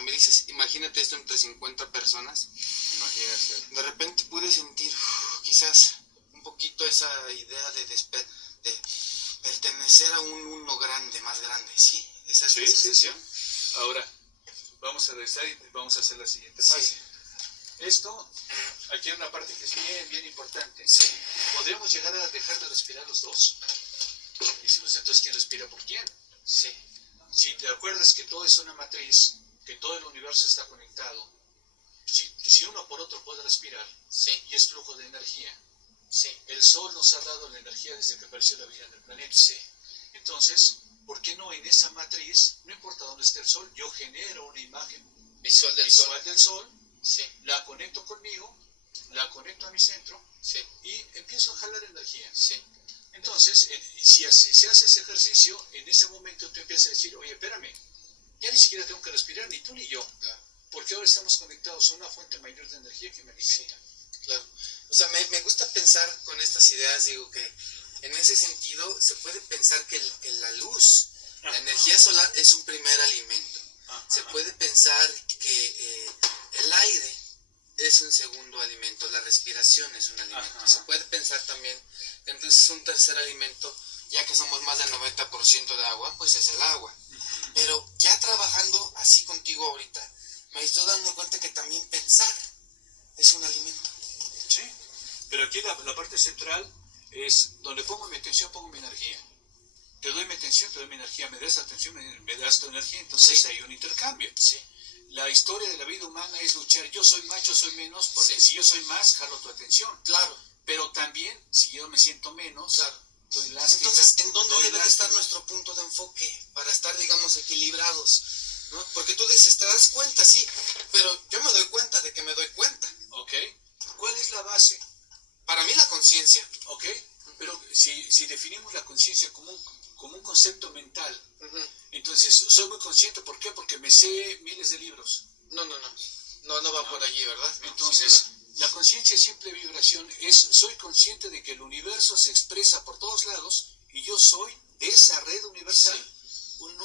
me dices, imagínate esto entre 50 personas, Imagínate. de repente pude sentir quizás un poquito esa idea de pertenecer a un uno grande, más grande, ¿sí? Esa es la sensación. Ahora, vamos a regresar y vamos a hacer la siguiente fase. Sí. Esto, aquí hay una parte que es bien importante. Sí. ¿Podríamos llegar a dejar de respirar los dos? Y decimos, entonces, ¿quién respira por quién? Sí. Si te acuerdas que todo es una matriz, que todo el universo está conectado, si uno por otro puede respirar, Sí. y es flujo de energía. Sí. El Sol nos ha dado la energía desde que apareció la vida en el planeta. Sí. Entonces, ¿por qué no en esa matriz, no importa dónde esté el Sol, yo genero una imagen Visual del Sol, Sí. la conecto conmigo, la conecto a mi centro Sí. y empiezo a jalar energía. Sí. Entonces, si se hace ese ejercicio, en ese momento tú empiezas a decir, oye, espérame, ya ni siquiera tengo que respirar, ni tú ni yo, Claro. porque ahora estamos conectados a una fuente mayor de energía que me alimenta. Claro. O sea, me gusta pensar con estas ideas, digo que en ese sentido se puede pensar que la luz, la energía solar es un primer alimento. Se puede pensar que el aire es un segundo alimento, la respiración es un alimento. Se puede pensar también que entonces un tercer alimento, ya que somos más del 90% de agua, pues es el agua. Pero ya trabajando así contigo ahorita, me estoy dando cuenta que también pensar es un alimento. Sí, pero aquí la parte central es donde pongo mi atención, pongo mi energía. Te doy mi atención, te doy mi energía, me das atención, me das tu energía, entonces hay un intercambio. Sí. La historia de la vida humana es luchar, yo soy más, yo soy menos, porque si yo soy más, jalo tu atención. Claro. Pero también, si yo me siento menos, doy lástima. Entonces, ¿en dónde doy debe de estar lástima. nuestro punto de enfoque para estar, digamos, equilibrados? ¿No? Porque tú dices, te das cuenta, sí, pero yo me doy cuenta de que me doy cuenta. Ok, ¿cuál es la base? Para mí la conciencia. Ok, pero si definimos la conciencia como un concepto mental, entonces soy muy consciente, ¿por qué? Porque me sé miles de libros. No va por allí, ¿verdad? No, Entonces, la conciencia es simple vibración, soy consciente de que el universo se expresa por todos lados y yo soy de esa red universal un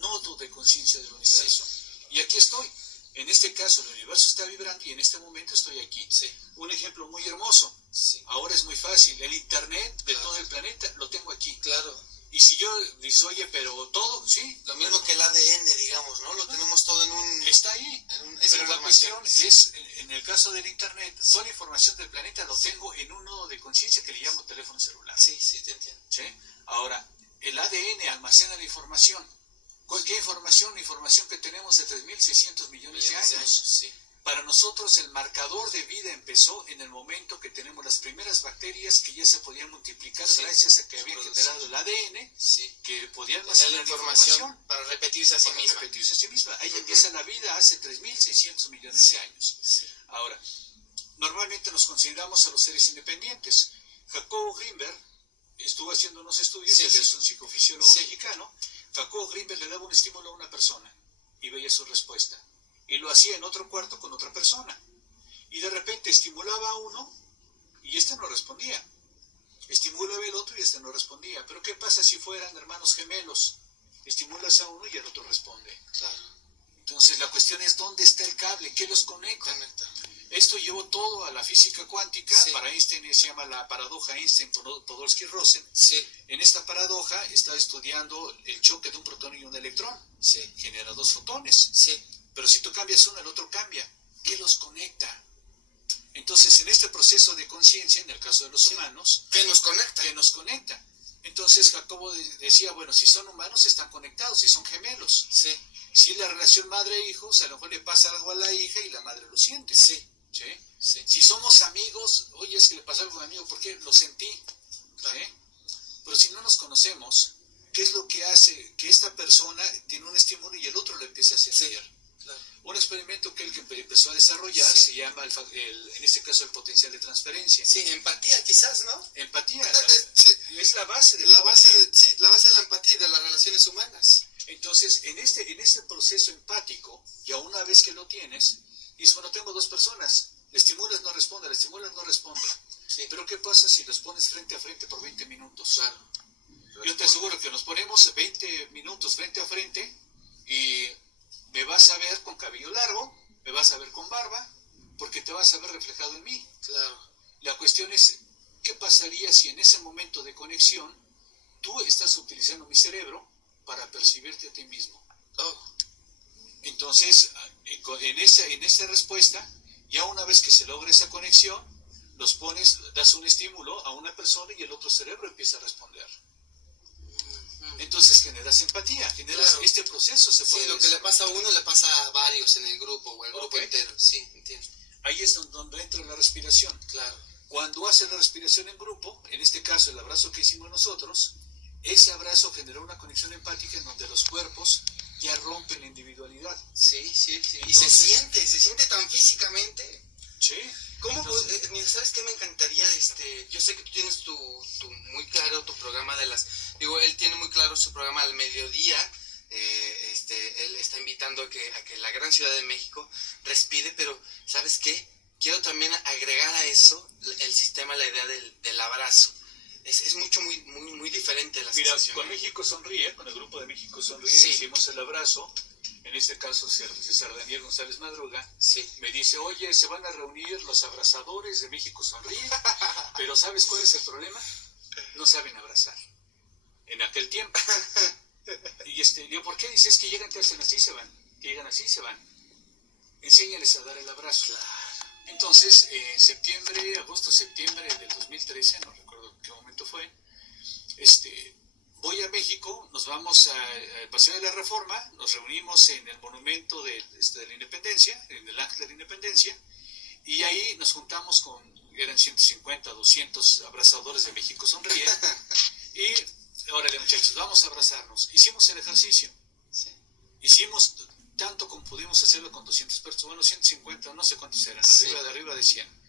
nodo de conciencia del universo. Y aquí estoy. En este caso, el universo está vibrando y en este momento estoy aquí. Sí. Un ejemplo muy hermoso. Sí. Ahora es muy fácil. El internet de Claro. todo el planeta lo tengo aquí. Claro. Y si yo digo, oye, pero todo, sí. Lo mismo que el ADN, digamos, ¿no? Lo tenemos todo en un... Está ahí. Pero la cuestión es, en el caso del internet, toda la información del planeta lo tengo en un nodo de conciencia que le llamo teléfono celular. Sí, sí, te entiendo. ¿Sí? Ahora, el ADN almacena la información. ¿Qué información? La información que tenemos de 3.600 millones de años. Sí. Para nosotros el marcador de vida empezó en el momento que tenemos las primeras bacterias que ya se podían multiplicar, sí, gracias a que habían generado el ADN, sí, que podían almacenar la información para repetirse a sí misma. Ahí empieza la vida hace 3.600 millones de años. Sí. Ahora, normalmente nos consideramos a los seres independientes. Jacobo Grinberg estuvo haciendo unos estudios, él es un psicofisiólogo mexicano. Jacobo Grinberg le daba un estímulo a una persona y veía su respuesta. Y lo hacía en otro cuarto con otra persona. Y de repente estimulaba a uno y este no respondía. Estimulaba el otro y este no respondía. Pero ¿qué pasa si fueran hermanos gemelos? Estimulas a uno y el otro responde. Claro. Entonces la cuestión es ¿dónde está el cable? ¿Qué los conecta? Esto llevó todo a la física cuántica. Sí. Para Einstein se llama la paradoja Einstein-Podolsky-Rosen. Sí. En esta paradoja está estudiando el choque de un protón y un electrón. Sí. Genera dos fotones. Sí. Pero si tú cambias uno, el otro cambia. ¿Qué los conecta? Entonces, en este proceso de conciencia, en el caso de los humanos... ¿Qué nos conecta? ¿Qué nos conecta? Entonces, Jacobo decía, bueno, si son humanos, están conectados, si son gemelos. Sí. Si la relación madre-hijos, a lo mejor le pasa algo a la hija y la madre lo siente. Sí. ¿Sí? Sí. Si somos amigos, oye, es que le pasó algo a mi amigo, ¿por qué? Lo sentí. Claro. ¿Sí? Pero si no nos conocemos, ¿qué es lo que hace que esta persona tiene un estímulo y el otro lo empiece a sentir? Sí. Claro. Un experimento que él que empezó a desarrollar se llama, en este caso, el potencial de transferencia. Sí, empatía quizás, ¿no? Empatía. Sí. Es la base de la base de la empatía y de las relaciones humanas. Entonces, en este proceso empático, ya una vez que lo tienes, dices, bueno, tengo dos personas, le estimulas, no responde, le estimulas, no responde. Sí. Pero ¿qué pasa si los pones frente a frente por 20 minutos? Claro. Yo te aseguro que nos ponemos 20 minutos frente a frente y me vas a ver con cabello largo, me vas a ver con barba, porque te vas a ver reflejado en mí. Claro. La cuestión es, ¿qué pasaría si en ese momento de conexión tú estás utilizando mi cerebro para percibirte a ti mismo? Oh. Entonces, en esa respuesta, ya una vez que se logra esa conexión, los pones, das un estímulo a una persona y el otro cerebro empieza a responder. Entonces generas empatía, generas este proceso. Se puede lo que le pasa a uno le pasa a varios en el grupo o el grupo entero. Sí, entiendo. Ahí es donde entra la respiración. Claro. Cuando haces la respiración en grupo, en este caso el abrazo que hicimos nosotros, ese abrazo generó una conexión empática en donde los cuerpos ya rompen la individualidad. Sí. Entonces, y se siente tan físicamente. Sí. ¿Cómo? Mira, ¿sabes qué me encantaría? Yo sé que tú tienes muy claro tu programa él tiene muy claro su programa al mediodía. Él está invitando a que la gran Ciudad de México respire, pero ¿sabes qué? Quiero también agregar a eso el sistema, la idea del abrazo. Es muy diferente la Mira, sensación. con México Sonríe, con el grupo de México Sonríe, hicimos el abrazo. En este caso, César Daniel González Madruga me dice, oye, se van a reunir los abrazadores de México Sonríe, pero ¿sabes cuál es el problema? No saben abrazar. En aquel tiempo. Y digo, ¿por qué? Dice, es que llegan, te hacen así, se van. Que llegan así, se van. Enséñales a dar el abrazo. Claro. Entonces, agosto-septiembre del 2013, no recuerdo qué momento fue, voy a México, nos vamos al Paseo de la Reforma, nos reunimos en el monumento de la Independencia, en el Ángel de la Independencia, y ahí nos juntamos eran 150, 200 abrazadores de México Sonríe, y órale muchachos, vamos a abrazarnos. Hicimos el ejercicio, hicimos tanto como pudimos hacerlo con 200 personas, bueno, 150, no sé cuántos eran, arriba de 100.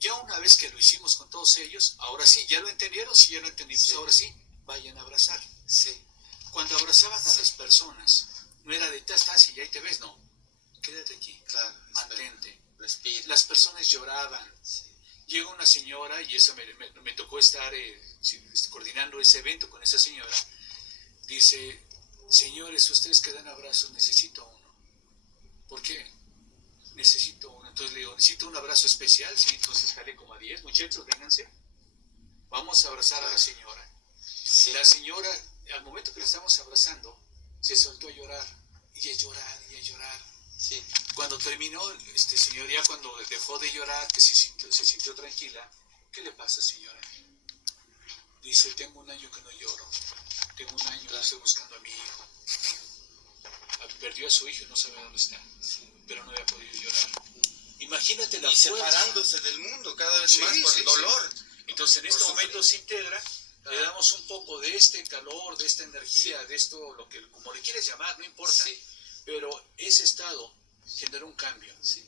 Ya una vez que lo hicimos con todos ellos, ahora sí, ¿ya lo entendieron? Sí, ya lo entendimos, ahora sí, vayan a abrazar. Sí. Cuando abrazaban a las personas, no era de estás y ahí te ves, no. Quédate aquí, claro, mantente. Respira. Las personas lloraban. Sí. Llega una señora, y eso me tocó estar coordinando ese evento con esa señora, dice, señores, ustedes que dan abrazos, necesito uno. ¿Por qué? necesito uno. Entonces le digo, necesito un abrazo especial, sí, entonces jalé como a 10, muchachos, vénganse, vamos a abrazar a la señora. Sí. La señora, al momento que la estamos abrazando, se soltó a llorar, y a llorar, y a llorar. Sí. Cuando terminó, señor, ya cuando dejó de llorar, que se sintió tranquila, ¿qué le pasa, señora? Dice, tengo un año que no lloro, tengo un año que estoy buscando a mi hijo. Perdió a su hijo y no sabe dónde está, pero no había podido llorar. Imagínate la Y fuerza. separándose del mundo cada vez más por el dolor. Sí. Entonces en este momento se integra, le damos un poco de este calor, de esta energía, de esto, lo que como le quieres llamar, no importa. Sí. Pero ese estado generó un cambio. Sí.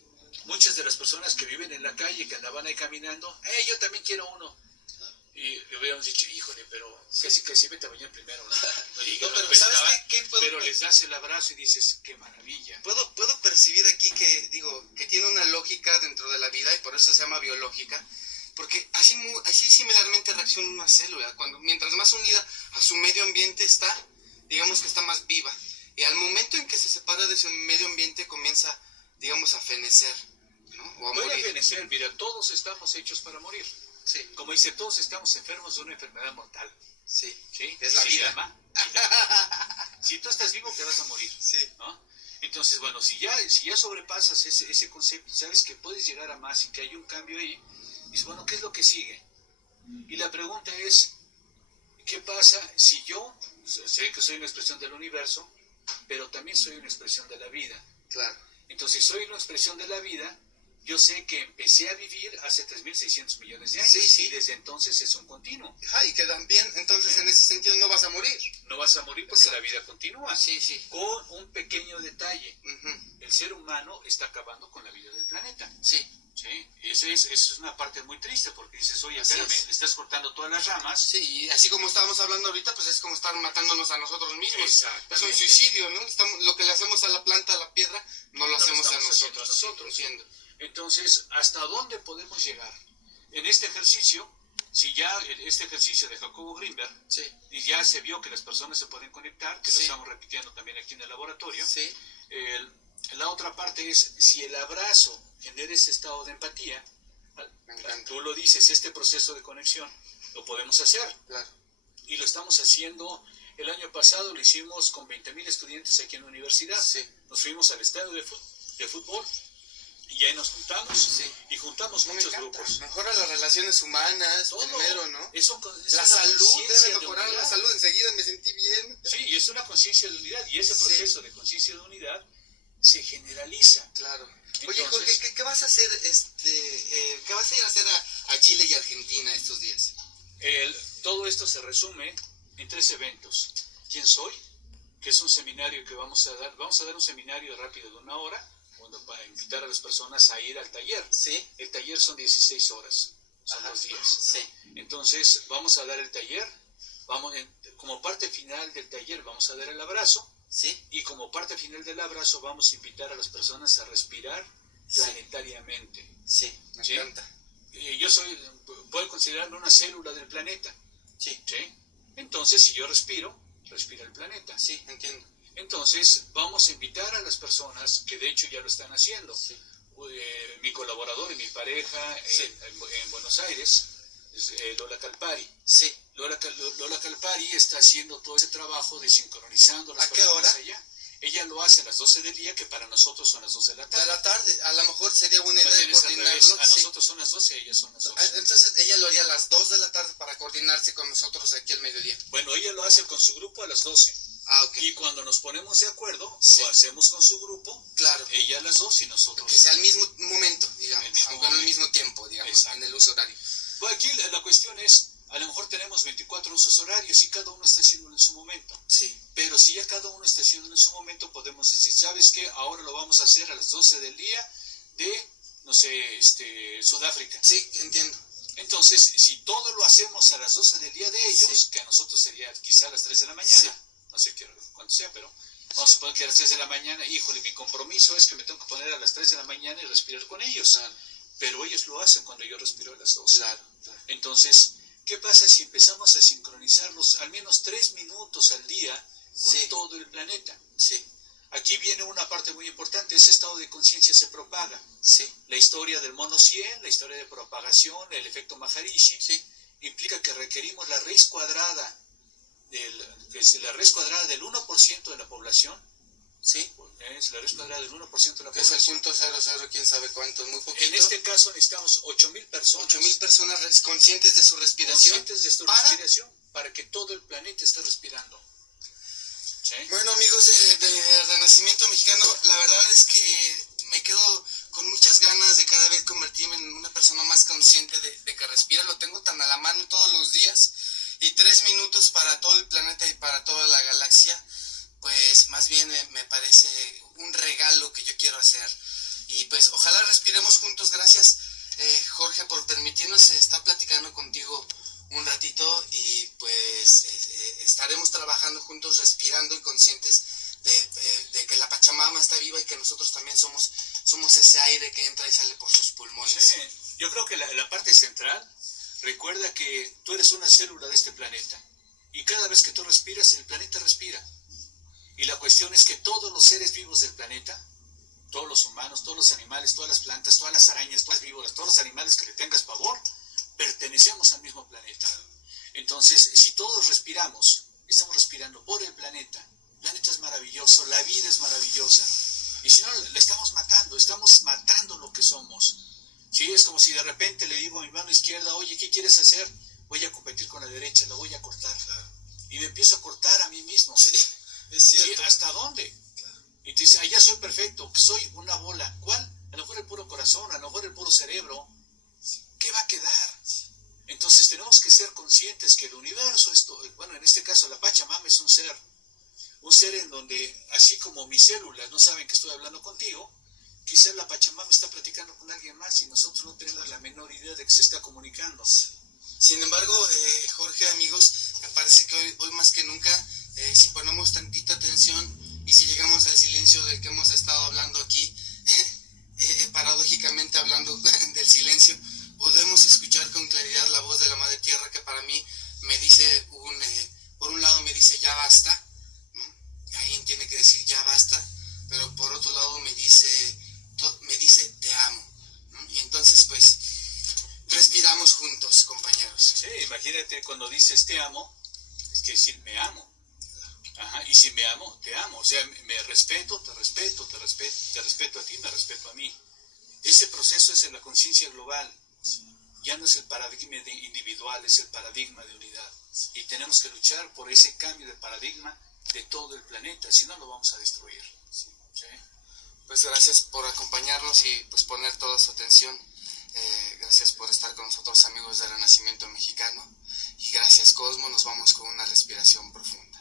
Muchas de las personas que viven en la calle, que andaban ahí caminando, yo también quiero uno. Y le hubiéramos dicho, híjole, pero casi vete a bañar primero, ¿no? Pero ¿sabes qué pero les das el abrazo y dices, qué maravilla. Puedo percibir aquí que tiene una lógica dentro de la vida y por eso se llama biológica, porque así similarmente reacciona una célula, mientras más unida a su medio ambiente está, digamos que está más viva, y al momento en que se separa de su medio ambiente comienza, digamos, a fenecer, ¿no? O a morir. Fenecer, mira, todos estamos hechos para morir. Sí. Como dice, todos estamos enfermos de una enfermedad mortal. Sí. ¿Sí? Es la vida. Si tú estás vivo, te vas a morir. Sí. ¿No? Entonces, bueno, si ya sobrepasas ese concepto, sabes que puedes llegar a más y que hay un cambio ahí, dices, bueno, ¿qué es lo que sigue? Y la pregunta es, ¿qué pasa si yo sé que soy una expresión del universo, pero también soy una expresión de la vida? Claro. Entonces, soy una expresión de la vida. Yo sé que empecé a vivir hace 3.600 millones de años, sí. Y desde entonces es un continuo. Y que también, entonces, en ese sentido no vas a morir. No vas a morir porque la vida continúa. Sí. Con un pequeño detalle. Uh-huh. El ser humano está acabando con la vida del planeta. Sí. ¿Sí? Y esa es una parte muy triste porque dices, oye, espérame, le estás cortando todas las ramas. Sí, y así como estábamos hablando ahorita, pues es como estar matándonos a nosotros mismos. Exactamente. Es un suicidio, ¿no? Lo que le hacemos a la planta, a la piedra, no lo hacemos a nosotros. Sí, entonces, ¿hasta dónde podemos llegar? En este ejercicio, si ya este ejercicio de Jacobo Grinberg, sí. Y ya se vio que las personas se pueden conectar, que sí. lo estamos repitiendo también aquí en el laboratorio, sí. La otra parte es, si el abrazo genera ese estado de empatía, tú lo dices, este proceso de conexión, lo podemos hacer. Claro. Y lo estamos haciendo, el año pasado lo hicimos con 20,000 estudiantes aquí en la universidad. Sí. Nos fuimos al estadio de fútbol y ahí nos juntamos. Sí. Y juntamos muchos grupos. Mejora las relaciones humanas, todo. Primero, ¿no? Es la salud, debe mejorar la salud, enseguida me sentí bien. Sí, y es una conciencia de unidad, y ese proceso de conciencia de unidad se generaliza. Claro. Entonces, oye, Jorge, ¿qué vas a hacer, qué vas a ir a hacer a Chile y Argentina estos días? Todo esto se resume en 3 eventos. ¿Quién soy? Que es un seminario que vamos a dar. Vamos a dar un seminario rápido de 1 hora, para invitar a las personas a ir al taller. Sí. El taller son 16 horas, son 2 días. Sí. Entonces, vamos a dar el taller, como parte final del taller vamos a dar el abrazo. Sí. Y como parte final del abrazo vamos a invitar a las personas a respirar planetariamente. Sí, me encanta. Yo puedo considerarme una célula del planeta. Sí. ¿Sí? Entonces, si yo respira el planeta. Sí, entiendo. Entonces, vamos a invitar a las personas que de hecho ya lo están haciendo. Sí. Mi colaborador y mi pareja en Buenos Aires, Lola Calpari. Sí. Lola Calpari está haciendo todo ese trabajo de sincronizando las personas allá. Ella lo hace a las 12 del día, que para nosotros son las 2 de la tarde. A la tarde, a lo mejor sería buena idea coordinarlo. A nosotros son las 12 y a ellas son las 12. Entonces ella lo haría a las 2 de la tarde para coordinarse con nosotros aquí al mediodía. Bueno, ella lo hace con su grupo a las 12. Ok. Y cuando nos ponemos de acuerdo, lo hacemos con su grupo. Claro. Ella a las 2 y nosotros. Que sea al mismo momento, digamos, aunque no al mismo tiempo, digamos, exacto, en el uso horario. Pues aquí la cuestión es, a lo mejor tenemos 24 usos horarios y cada uno está haciendo en su momento. Sí. Pero si ya cada uno está haciendo en su momento, podemos decir, ¿sabes qué? Ahora lo vamos a hacer a las 12 del día de, no sé, Sudáfrica. Sí, entiendo. Entonces, si todo lo hacemos a las 12 del día de ellos, que a nosotros sería quizá a las 3 de la mañana, no sé cuánto sea, pero vamos a suponer que a las 3 de la mañana, híjole, mi compromiso es que me tengo que poner a las 3 de la mañana y respirar con ellos. Claro. Pero ellos lo hacen cuando yo respiro a las 12. Claro. Entonces, ¿qué pasa si empezamos a sincronizarlos al menos 3 minutos al día con todo el planeta? Sí. aquí viene una parte muy importante, ese estado de conciencia se propaga. Sí. La historia del mono 100, la historia de propagación, el efecto Maharishi, Sí. implica que requerimos la raíz cuadrada del 1% de la población. Sí. Es la raíz cuadrada del 1% de la Que es el población. punto 00, quién sabe cuánto, muy poquito. En este caso necesitamos 8,000 personas. 8,000 personas conscientes de su respiración. Conscientes de su respiración, para que todo el planeta esté respirando. ¿Sí? Bueno, amigos de Renacimiento Mexicano, la verdad es que me quedo con muchas ganas de cada vez convertirme en una persona más consciente de que respira. Lo tengo tan a la mano todos los días. Y 3 minutos para todo el planeta y para toda la galaxia, pues más bien me parece un regalo que yo quiero hacer. Y pues ojalá respiremos juntos. Gracias, Jorge, por permitirnos estar platicando contigo un ratito, y pues estaremos trabajando juntos, respirando y conscientes de que la Pachamama está viva y que nosotros también somos ese aire que entra y sale por sus pulmones. Sí, yo creo que la parte central, recuerda que tú eres una célula de este planeta, y cada vez que tú respiras, el planeta respira. Y la cuestión es que todos los seres vivos del planeta, todos los humanos, todos los animales, todas las plantas, todas las arañas, todas las víboras, todos los animales que le tengas pavor, pertenecemos al mismo planeta. Entonces, si todos respiramos, estamos respirando por el planeta. El planeta es maravilloso, la vida es maravillosa. Y si no, le estamos matando lo que somos. Sí, es como si de repente le digo a mi mano izquierda, oye, ¿qué quieres hacer? Voy a competir con la derecha, la voy a cortar. Y me empiezo a cortar a mí mismo. Sí, es cierto. Sí, ¿hasta dónde? Y te dice, ya soy perfecto, soy una bola. ¿Cuál? A lo mejor el puro corazón, a lo mejor el puro cerebro. ¿Qué va a quedar? Entonces tenemos que ser conscientes que el universo, bueno, en este caso la Pachamama es un ser en donde, así como mis células no saben que estoy hablando contigo, quizás la Pachamama está platicando con alguien más y nosotros no tenemos la menor idea de que se está comunicando. Sin embargo, Jorge, amigos, me parece que hoy más que nunca, si ponemos tantita atención y si llegamos al silencio del que hemos estado hablando aquí, paradójicamente hablando del silencio, podemos escuchar con claridad la voz de la Madre Tierra, que para mí me dice, por un lado me dice ya basta, alguien tiene que decir ya basta, pero por otro lado me dice te amo, ¿no? Y entonces pues respiramos juntos, compañeros. Sí, imagínate cuando dices te amo, es que decir me amo. Ajá, y si me amo, te amo. O sea, me respeto, te respeto a ti, me respeto a mí. Ese proceso es en la conciencia global. Ya no es el paradigma individual, es el paradigma de unidad. Y tenemos que luchar por ese cambio de paradigma de todo el planeta, si no lo vamos a destruir. ¿Sí? Pues gracias por acompañarnos y pues poner toda su atención. Gracias por estar con nosotros, amigos de Renacimiento Mexicano. Y gracias, Cosmo. Nos vamos con una respiración profunda.